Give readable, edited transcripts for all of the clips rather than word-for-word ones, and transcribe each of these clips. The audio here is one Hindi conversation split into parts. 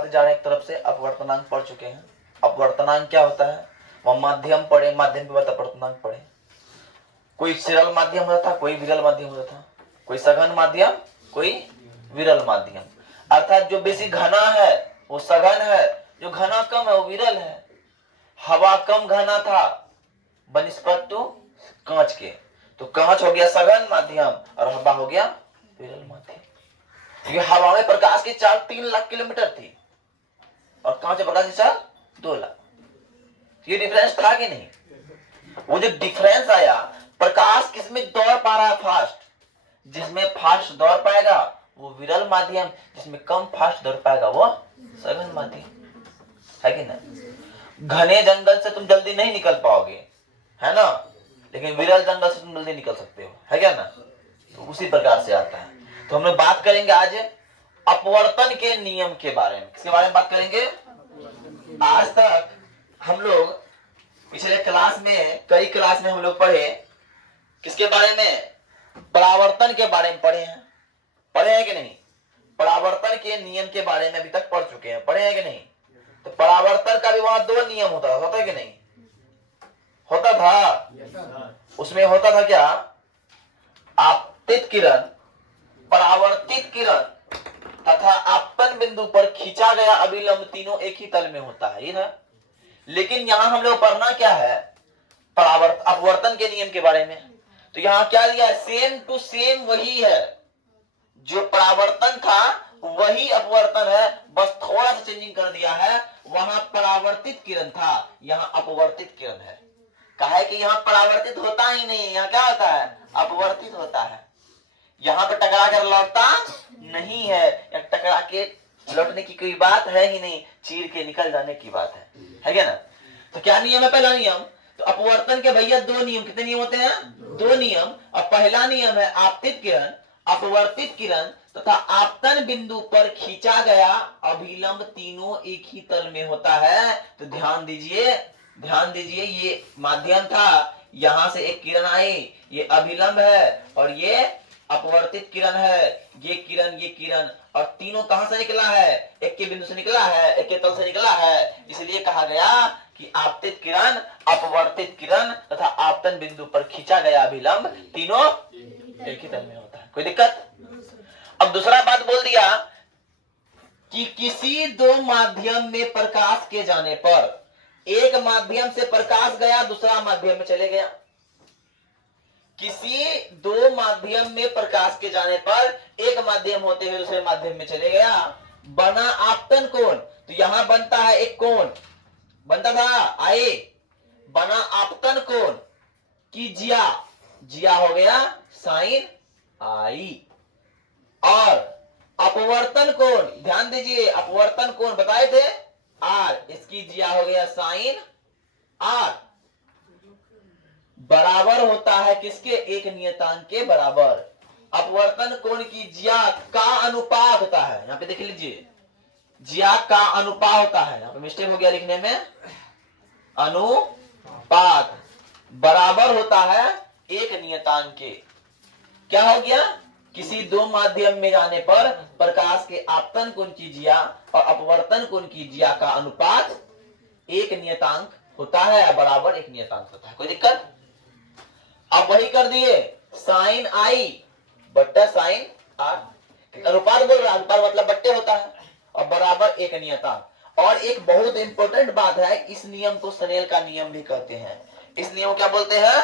पढ़ते जा रहे हैं, एक तरफ से अपवर्तनांक पढ़ चुके हैं। अपवर्तनांक क्या होता है, वह माध्यम पढ़े, माध्यम के बाद अपवर्तनांक पढ़े। कोई सरल माध्यम होता था, कोई विरल माध्यम होता था, कोई सघन माध्यम, कोई विरल माध्यम। अर्थात जो बेसी घना है वो सघन है, जो घना कम है वो विरल है। हवा कम घना था बनिस्पत टू कांच के, तो कांच हो गया सघन माध्यम और हवा हो गया विरल माध्यम। क्योंकि हवा में प्रकाश की चाल 3 लाख किलोमीटर थी और कांच में प्रकाश की चाल 2 लाख। ये डिफरेंस था कि नहीं? वो जो डिफरेंस आया, प्रकाश किसमें दौड़ पा रहा है फास्ट, जिसमें फास्ट दौड़ पाएगा वो विरल माध्यम, जिसमें कम फास्ट दौड़ पाएगा वो सघन माध्यम, है कि नहीं? घने जंगल से तुम जल्दी नहीं निकल पाओगे, है ना, लेकिन विरल जंगल से तुम जल्दी निकल सकते हो, है क्या ना? तो उसी प्रकार से आता है। तो हम लोग बात करेंगे आज अपवर्तन के नियम के बारे में। किसके बारे में बात करेंगे? आज तक हम लोग पिछले क्लास में, कई क्लास में हम लोग पढ़े किसके बारे में? परावर्तन के बारे में पढ़े हैं कि नहीं? परावर्तन के नियम के बारे में अभी तक पढ़ चुके हैं, पढ़े हैं कि नहीं? तो परावर्तन का भी वहां 2 नियम होता है कि नहीं? होता था। उसमें होता था क्या? आपतित किरण, परावर्तित किरण तथा आपतन बिंदु पर खींचा गया अभिलंब, तीनों एक ही तल में होता है, ये ना? लेकिन यहां हम लोग पढ़ना क्या है? अपवर्तन के नियम के बारे में। तो यहां क्या लिया है? सेम टू सेम वही है, जो परावर्तन था वही अपवर्तन है, बस थोड़ा सा चेंजिंग कर दिया है। वहां परावर्तित किरण था, यहां अपवर्तित किरण है। कहा है कि यहां परावर्तित होता ही नहीं, यहां क्या होता है? अपवर्तित होता है। यहां पर टकरा कर लौटता नहीं है, या टकरा के लौटने की कोई बात है ही नहीं, चीर के निकल जाने की बात है क्या ना? तो क्या नियम है? पहला नियम, तो अपवर्तन के भैया 2 नियम। कितने नियम होते हैं? 2 नियम। और पहला नियम है आपतित किरण, अपवर्तित किरण तथा आपतन बिंदु पर खींचा गया अभिलंब, तीनों एक ही तल में होता है। तो ध्यान दीजिए, ये माध्यम था, यहां से एक किरण आई, ये अभिलंब है, और ये अपवर्तित किरण है, ये किरण, और तीनों कहां से निकला है? एक के बिंदु से निकला है, एक के तल से निकला है। इसलिए कहा गया कि आपतित किरण, अपवर्तित किरण तथा आपतन बिंदु पर खींचा गया अभिलंब, तीनों एक ही तल में होता है। कोई दिक्कत? अब दूसरा बात बोल दिया कि किसी 2 माध्यम में प्रकाश के जाने पर, एक माध्यम से प्रकाश गया, दूसरा माध्यम में चले गया। किसी 2 माध्यम में प्रकाश के जाने पर, एक माध्यम होते हुए दूसरे माध्यम में चले गया, बना आपतन कोण। तो यहां बनता है एक कोण, बनता था आई, बना आपतन कोण की जिया हो गया साइन आई। और अपवर्तन कोण, ध्यान दीजिए, अपवर्तन कोण बताए थे आर, इसकी जिया हो गया साइन आर। बराबर होता है किसके? एक नियतांक के बराबर। अपवर्तन कोण की जिया का अनुपात होता है, यहां पे देख लीजिए, जिया का अनुपात होता है, यहां पे मिस्टेक हो गया लिखने में, अनुपात बराबर होता है एक नियतांक के। क्या हो गया? किसी 2 माध्यम में जाने पर प्रकाश के आपतन कोण की जिया और अपवर्तन कोण की जिया का अनुपात एक नियतांक होता है, बराबर एक नियतांक होता है। कोई दिक्कत? अब वही कर दिए, साइन आई बट्टा साइन आर। अनुपात बोल रहा है, अनुपात मतलब बट्टे होता है, और बराबर एक नियतांक। और एक बहुत इंपॉर्टेंट बात है, इस नियम को स्नेल का नियम भी कहते हैं। इस नियम को क्या बोलते हैं?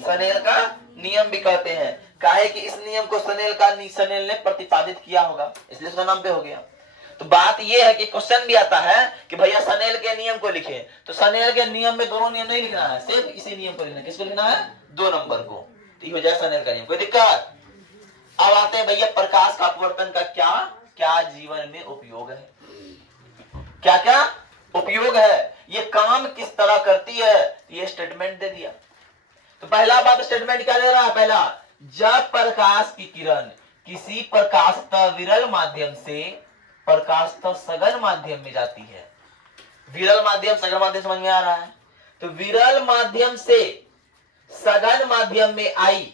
स्नेल का नियम भी कहते हैं। काहे कि इस नियम को स्नेल ने प्रतिपादित किया होगा, इसलिए उसका नाम पे हो गया। तो बात यह है कि क्वेश्चन भी आता है कि भैया स्नेल के नियम को लिखे, तो स्नेल के नियम में दोनों नियम नहीं लिखना है, सिर्फ इसी नियम को लिखना है। किसको लिखना है? 2 नंबर को। तो ये हो जाए स्नेल का नियम। कोई दिक्कत? अब आते हैं भैया प्रकाश का अपवर्तन का क्या क्या जीवन में उपयोग है, क्या क्या उपयोग है, ये काम किस तरह करती है, ये स्टेटमेंट दे दिया। तो पहला बात स्टेटमेंट क्या दे रहा है? पहला, जब प्रकाश की किरण किसी प्रकाशतः विरल माध्यम से प्रकाशतः सघन माध्यम में जाती है, विरल माध्यम सघन माध्यम समझ में आ रहा है? तो विरल माध्यम से सघन माध्यम में आई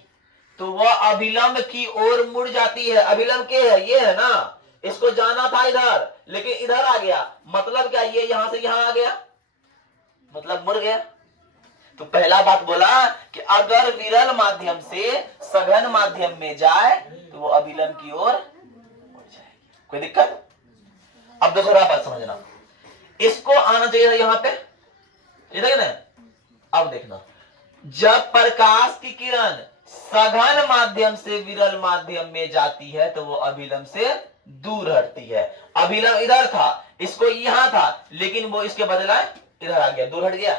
तो वह अभिलंब की ओर मुड़ जाती है। अभिलंब के है, ये है ना, इसको जाना था इधर, लेकिन इधर आ गया, मतलब क्या, ये यहां से यहां आ गया, मतलब मुड़ गया। तो पहला बात बोला कि अगर विरल माध्यम से सघन माध्यम में जाए तो वो अभिलंब की ओर मुड़ जाएगी। कोई दिक्कत? अब दूसरा बात समझना, इसको आना चाहिए यहां पे, इधर ना। अब देखना, जब प्रकाश की किरण सघन माध्यम से विरल माध्यम में जाती है तो वो अभिलंब से दूर हटती है। अभिलंब इधर था, इसको यहां था, लेकिन वो इसके बदला इधर आ गया, दूर हट गया।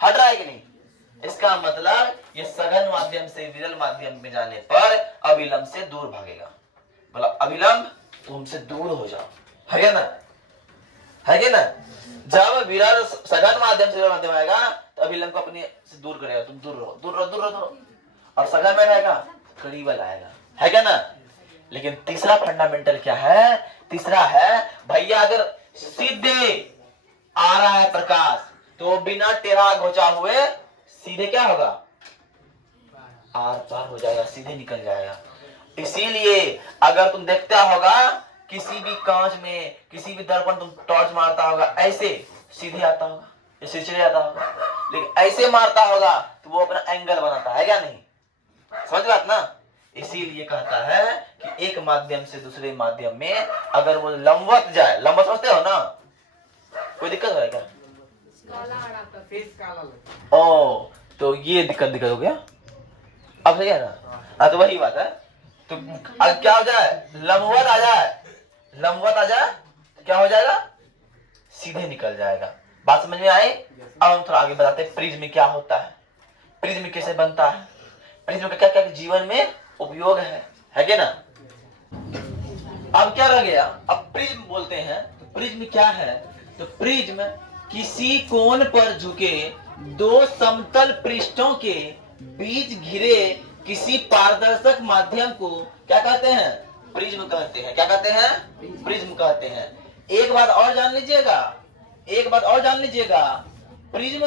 हट रहा है कि नहीं? इसका मतलब ये सघन माध्यम से विरल माध्यम में जाने पर अभिलंब से दूर भागेगा। मतलब अभिलंब तुम से दूर हो जाओ, है क्या ना? है क्या ना? जब विरल सघन माध्यम से विरल माध्यम आएगा तो अभिलंब को अपने से दूर करेगा, तुम दूर रहो, दूर रहो, दूर रहो, दूर रहो। और सघन में रहेगा, करीब लाएगा, है क्या ना? लेकिन तीसरा फंडामेंटल क्या है? तीसरा है भैया, अगर सीधे आ रहा है प्रकाश तो बिना टेढ़ा घोचा हुए सीधे क्या होगा? आर पार हो जाएगा, सीधे निकल जाएगा। इसीलिए अगर तुम देखता होगा किसी भी कांच में, किसी भी दर्पण तुम टॉर्च मारता होगा, ऐसे सीधे आता होगा, ऐसे चले जाता होगा, लेकिन ऐसे मारता होगा तो वो अपना एंगल बनाता है क्या नहीं? समझ बात ना? इसीलिए कहता है कि एक माध्यम से दूसरे माध्यम में अगर वो लंबवत जाए, लंबवत समझते हो ना? कोई दिक्कत है क्या? ओ, तो ये दिक्कत हो गया। अब सही है ना? तो वही बात है। तो अब क्या हो जाए? लंबवत आ जाए, लंबवत आ जाए क्या हो जाएगा? सीधे निकल जाएगा। बात समझ में आई? अब हम थोड़ा आगे बताते हैं प्रिज्म क्या होता है, प्रिज्म कैसे बनता है, प्रिज्म का क्या क्या जीवन में उपयोग है क्या ना? अब क्या रह गया? अब प्रिज्म बोलते हैं, तो प्रिज्म क्या है? तो प्रिज्म किसी कोण पर झुके दो समतल पृष्ठों के बीच घिरे किसी पारदर्शक माध्यम को क्या कहते हैं? प्रिज्म कहते हैं। क्या कहते हैं? प्रिज्म कहते हैं। एक बात और जान लीजिएगा, एक बात और जान लीजिएगा, प्रिज्म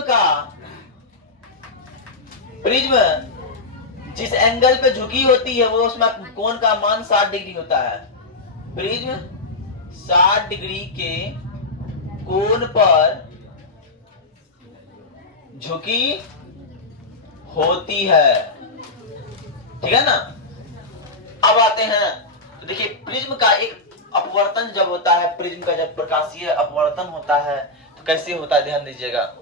जिस एंगल पे झुकी होती है वो उसमें कोण का मान 60 डिग्री होता है। प्रिज्म 60 डिग्री के कोण पर झुकी होती है, ठीक है ना? अब आते हैं, तो देखिए प्रिज्म का एक अपवर्तन जब होता है, प्रिज्म का जब प्रकाशीय अपवर्तन होता है तो कैसे होता है ध्यान दीजिएगा।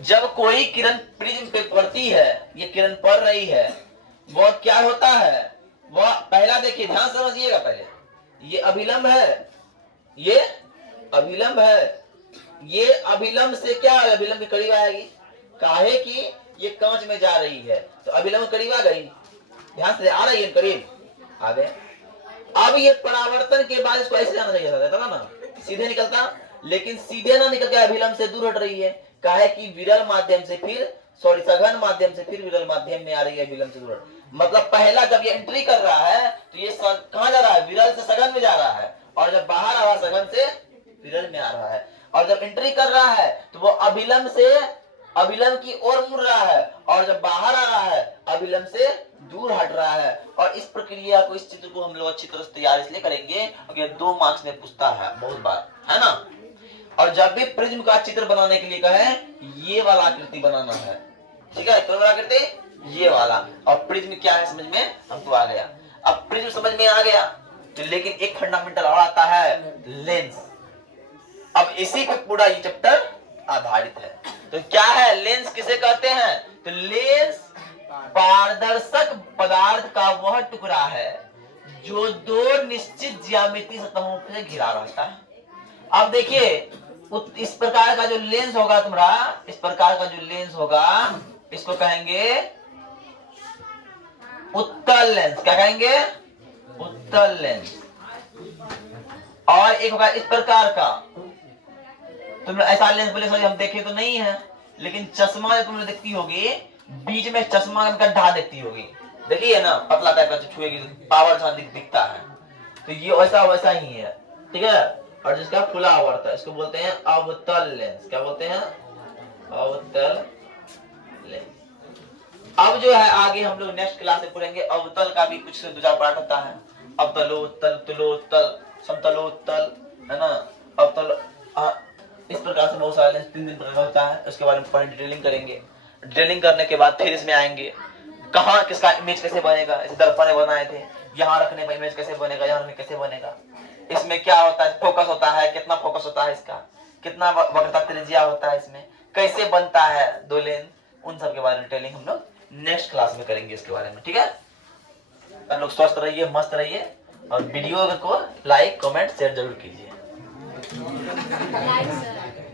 जब कोई किरण प्रिज्म पे पड़ती है, ये किरण पड़ रही है, वह क्या होता है? वह पहला देखिए, ध्यान समझिएगा, पहले ये अभिलंब है, ये अभिलंब है, ये अभिलंब से क्या है? अभिलंब के करीब आएगी, काहे कि ये कांच में जा रही है, तो अभिलंब करीब आ गई, ध्यान से आ रही है, करीब आ गए। अब ये परावर्तन के बाद इसको ऐसे जाना चाहिए था ना, सीधे निकलता, लेकिन सीधे ना निकल के अभिलंब से दूर हट रही है, काहे कि विरल माध्यम से फिर सघन माध्यम से फिर विरल माध्यम में आ रही है, अभिलंब से दूर। मतलब पहला जब ये एंट्री कर रहा है तो ये कहां जा रहा है? विरल से सघन में जा रहा है, और जब बाहर आ रहा है सघन से विरल में आ रहा है, और जब एंट्री कर रहा है तो वो अभिलंब से अभिलंब की ओर मुड़ रहा है, और जब बाहर आ रहा है अभिलंब से दूर हट रहा है। और इस प्रक्रिया को, इस चित्र को हम लोग अच्छी तरह से तैयार इसलिए करेंगे क्योंकि 2 मार्क्स में पूछता है बहुत बार, है ना? और जब भी प्रिज्म का चित्र बनाने के लिए कहे ये वाला आकृति बनाना है, ठीक है? कौन वाला आकृति? ये वाला। और प्रिज्म क्या है समझ में हमको आ गया। अब प्रिज्म समझ में आ गया तो लेकिन एक फंडामेंटल और आता है, लेंस। अब इसी पे पूरा ये चैप्टर आधारित है। तो क्या है लेंस? किसे कहते हैं? तो लेंस पारदर्शक पदार्थ का वह टुकड़ा है जो 2 निश्चित ज्यामितीय सतहों से घिरा रहता है। अब देखिए इस प्रकार का जो लेंस होगा तुम्हारा, इस प्रकार का जो लेंस होगा इसको कहेंगे उत्तल लेंस। क्या कहेंगे? उत्तल लेंस। और एक होगा इस प्रकार का, तुमने ऐसा लेंस बोले हम देखे तो नहीं है, लेकिन चश्मा जो तुमने देखती होगी, बीच में चश्मा का गड्ढा देखती होगी, देखिए ना, पतला टाइप का छुएगी पावर जहां दिखता है, तो ये वैसा ही है, ठीक है? और जिसका खुला आवर्त है इसको बोलते हैं अवतल लेंस। क्या बोलते हैं? अवतल लेंस। अब जो है आगे हम लोग नेक्स्ट क्लास में पढ़ेंगे, अवतल का भी कुछ 2-4 पार्ट होता है, अवतलोत्तल, तुलोत्तल, समतलोत्तल, है ना, अवतल, इस प्रकार से बहुत सारे 3 प्रकार का होता है। उसके बारे में पढ़ डिटेलिंग करेंगे। डिटेलिंग करने के बाद फिर इसमें आएंगे कहाँ किसका इमेज कैसे बनेगा। इसे दर्पण ने बनाए थे, यहाँ रखने पर इमेज कैसे बनेगा, यहाँ रखने कैसे बनेगा, इसमें क्या होता है, फोकस होता है, कितना फोकस होता है, इसका कितना वक्रता त्रिज्या होता है, इसमें कैसे बनता है 2 लेंस, उन सब के बारे में डिटेलिंग हम लोग नेक्स्ट क्लास में करेंगे इसके बारे में। ठीक है, आप लोग स्वस्थ रहिए, मस्त रहिए, और वीडियो को लाइक कमेंट शेयर जरूर कीजिए।